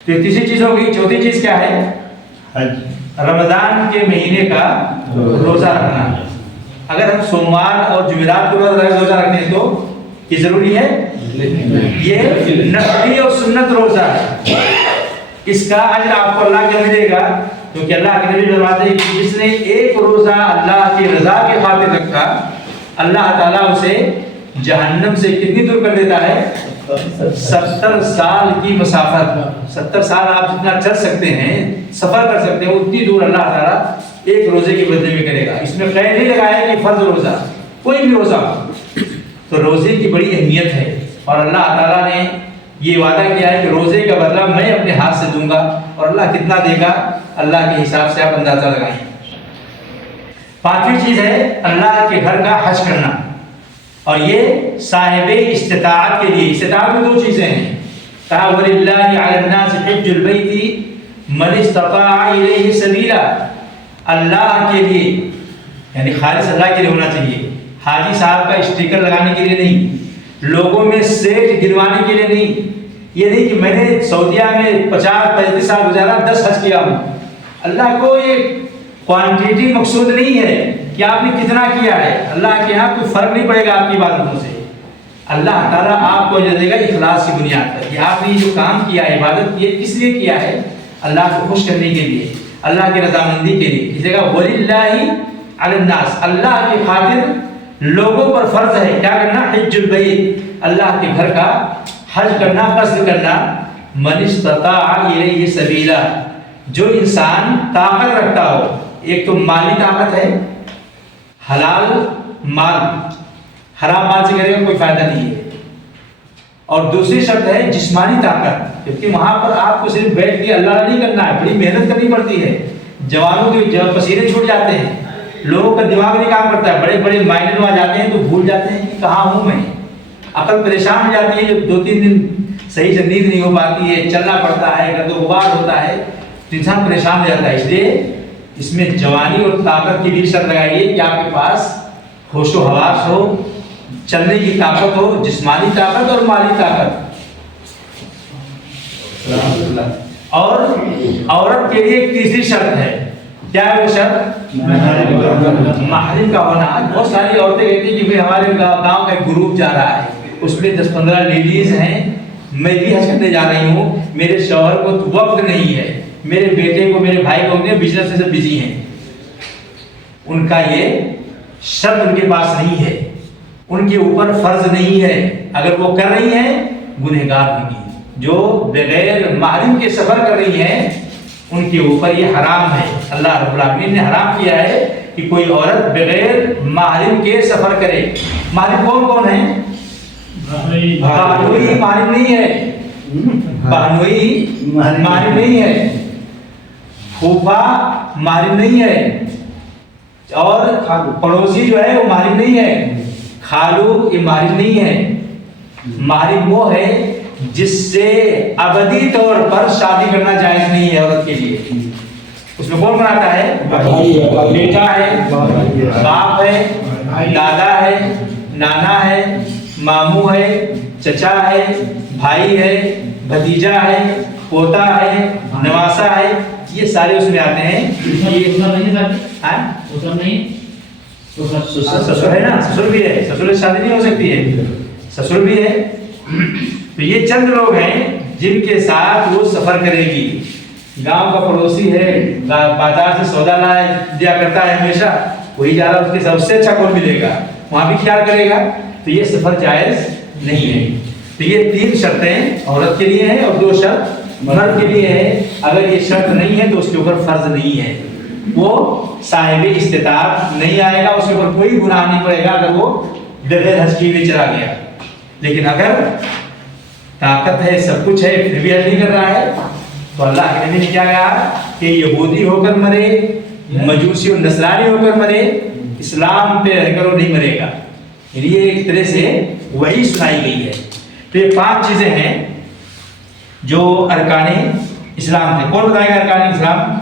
تو تیسری چیز ہوگی. چوتھی چیز کیا ہے؟ رمضان کے مہینے کا روزہ رکھنا. اگر ہم سوموار اور جمعرات کو روزہ رکھتے ہیں تو یہ ضروری ہے. یہ نفلی اور سنت روزہ ہے. اس کا اجر آپ کو اللہ کیا ملے گا؟ کیونکہ اللہ کے نبی فرماتے ہیں کہ جس نے ایک روزہ اللہ کی رضا کی خاطر رکھا اللہ تعالیٰ اسے جہنم سے کتنی دور کر دیتا ہے؟ 70 سال کی مسافت. 70 سال آپ جتنا چل سکتے ہیں سفر کر سکتے ہیں اتنی دور اللہ تعالیٰ ایک روزے کے بدلے میں کرے گا. اس میں قید نہیں لگایا کہ فرض روزہ، کوئی بھی روزہ. تو روزے کی بڑی اہمیت ہے اور اللہ تعالیٰ نے یہ وعدہ کیا ہے کہ روزے کا بدلہ میں اپنے ہاتھ سے دوں گا. اور اللہ کتنا دے گا اللہ کے حساب سے آپ اندازہ لگائیں. پانچویں چیز ہے اللہ کے گھر کا حج کرنا. اور یہ صاحب استطاعت کے لیے. استطاعت میں دو چیزیں ہیں. کہا وَلِلَّهِ عَلَى النَّاسِ حِجُّ الْبَيْتِ مَنِ اسْتَطَاعَ إِلَيْهِ سَبِيلًا. اللہ کے لیے یعنی خالص اللہ کے لیے ہونا چاہیے. حاجی صاحب کا اسٹیکر لگانے کے لیے نہیں، لوگوں میں سیٹ گروانے کے لیے نہیں. یہ نہیں کہ میں نے سعودیہ میں 50-35 سال گزارا 10 حج کیا ہوں. اللہ کو یہ کوانٹیٹی مقصود نہیں ہے کہ آپ نے کتنا کیا ہے. اللہ کے یہاں کوئی فرق نہیں پڑے گا آپ کی عبادتوں سے. اللہ تعالیٰ آپ کو دے گا اخلاص کی بنیاد پر کہ آپ نے جو کام کیا ہے عبادت کی کس لیے کیا ہے؟ اللہ کو خوش کرنے کے لیے، اللہ کی رضامندی کے لیے. اس جگہ وَلِلَّهِ عَلَى النَّاسِ اللہ کی خاطر لوگوں پر فرض ہے کیا کرنا؟ حج البیت اللہ کے گھر کا حج کرنا، قصد کرنا. من استطاع الیہ سبیلا جو انسان طاقت رکھتا ہو. ایک تو مالی طاقت ہے، حلال مال، حرام مال سے کرے گا کوئی فائدہ نہیں ہے. اور دوسری شرط ہے جسمانی طاقت، کیونکہ وہاں پر آپ کو صرف بیٹھ کے اللہ نہیں کرنا ہے، بڑی محنت کرنی پڑتی ہے. جوانوں کے پسینے چھوٹ جاتے ہیں، لوگوں کا دماغ نہیں کام کرتا ہے، بڑے بڑے مائنر وہاں جاتے ہیں تو بھول جاتے ہیں کہ کہاں ہوں میں. عقل پریشان ہو جاتی ہے، جب 2-3 دن صحیح سے نیند نہیں ہو پاتی ہے، چلنا پڑتا ہے، گرد و غبار ہوتا ہے تو انسان پریشان ہو جاتا ہے. اس لیے اس میں جوانی اور طاقت کی بھی شرط لگائیے کہ آپ کے پاس ہوش و حواس ہو، چلنے کی طاقت ہو، جسمانی طاقت اور مالی طاقت. اور عورت کے لیے ایک تیسری شرط ہے. کیا ہے وہ شرط؟ محرم کا ہونا. بہت ساری عورتیں کہتی ہیں کہ ہمارے گاؤں کا ایک گروپ جا رہا ہے، اس میں 10-15 لیڈیز ہیں، میں بھی حج کرنے جا رہی ہوں، میرے شوہر کو وقت نہیں ہے، میرے بیٹے کو میرے بھائی کو بزنس سے بزی ہیں. ان کا یہ شرط ان کے پاس نہیں ہے، ان کے اوپر فرض نہیں ہے. اگر وہ کر رہی ہیں گنہگار ہوں گی. جو بغیر محرم کے سفر کر رہی ہیں ان کے اوپر یہ حرام ہے. اللہ رب العالمین نے حرام کیا ہے کہ کوئی عورت بغیر محرم کے سفر کرے. محرم کون کون ہیں؟ بہنوئی محرم نہیں ہے، بہنوئی محرم نہیں ہے، پھوپھا محرم نہیں ہے، اور پڑوسی جو ہے وہ محرم نہیں ہے، خالو یہ محرم نہیں ہے. محرم وہ ہے جس سے ابدی طور پر شادی کرنا جائز نہیں ہے عورت کے لیے. اس میں کون بناتا ہے؟ بیٹا ہے، باپ ہے، دادا ہے، نانا ہے، ماموں ہے، چچا ہے، بھائی ہے، بھتیجا ہے، پوتا ہے، نواسا ہے. یہ سارے اس میں آتے ہیں. سسر ہے نا، سسر بھی ہے، سسر سے شادی نہیں ہو سکتی ہے، سسر بھی ہے. تو یہ چند لوگ ہیں جن کے ساتھ وہ سفر کرے گی. گاؤں کا پڑوسی ہے، بازار سے سودا دیا کرتا ہے ہمیشہ، وہی جا رہا ہے، اس کے سب سے اچھا کون ملے گا وہاں بھی خیال کرے گا. تو یہ سفر جائز نہیں ہے. تو یہ 3 شرطیں عورت کے لیے ہیں اور 2 شرط مرد کے لیے ہے. اگر یہ شرط نہیں ہے تو اس کے اوپر فرض نہیں ہے، وہ صاحب استطاعت نہیں آئے گا، اس کے اوپر کوئی گناہ نہیں پڑے گا اگر وہ بغیر حج کیے چلا گیا. لیکن اگر طاقت ہے، سب کچھ ہے، پھر بھی حج نہیں کر رہا ہے تو اللہ کے نبی نے کیا کہا کہ یہودی ہو کر مرے، مجوسی اور نصرانی ہو کر مرے، اسلام پہ رہ کر وہ نہیں مرے گا. یہ ایک طرح سے وہی سنائی گئی ہے. تو یہ 5 چیزیں ہیں جو ارکان اسلام تھے. کون بتائے گا ارکان اسلام؟